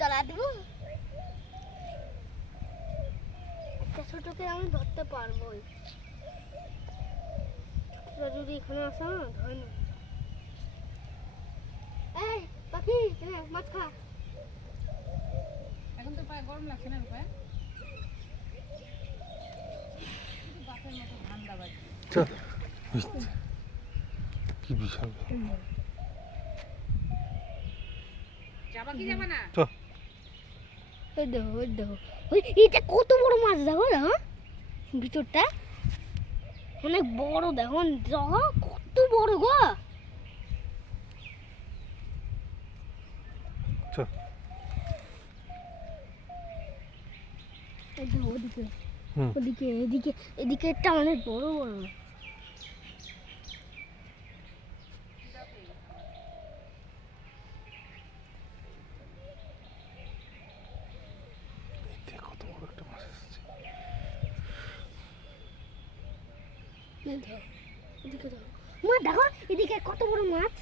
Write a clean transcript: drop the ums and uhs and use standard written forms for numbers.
জ্বালা দিব একটা ছোটকে আমি ধরতে পারবোই যদি এখানে আসা না ধরে না এই পাখি মাছ খা এখন তো পায়ে গরম লাগছে না রূপায় বাপের মতো ঠান্ডা বাজে কি বিশাল যাবা কি যাবা না ওই দেখো ওই এটা কত বড় মাছ দেখো না ভিতরটা অনেক বড় দেখো কত বড় গো ওদিকে ওদিকে এদিকে এদিকে একটা অনেক বড় বড় কত বড় একটা মাছ এসেছে এদিকে দেখো মা দেখো এদিকে কত বড় মাছ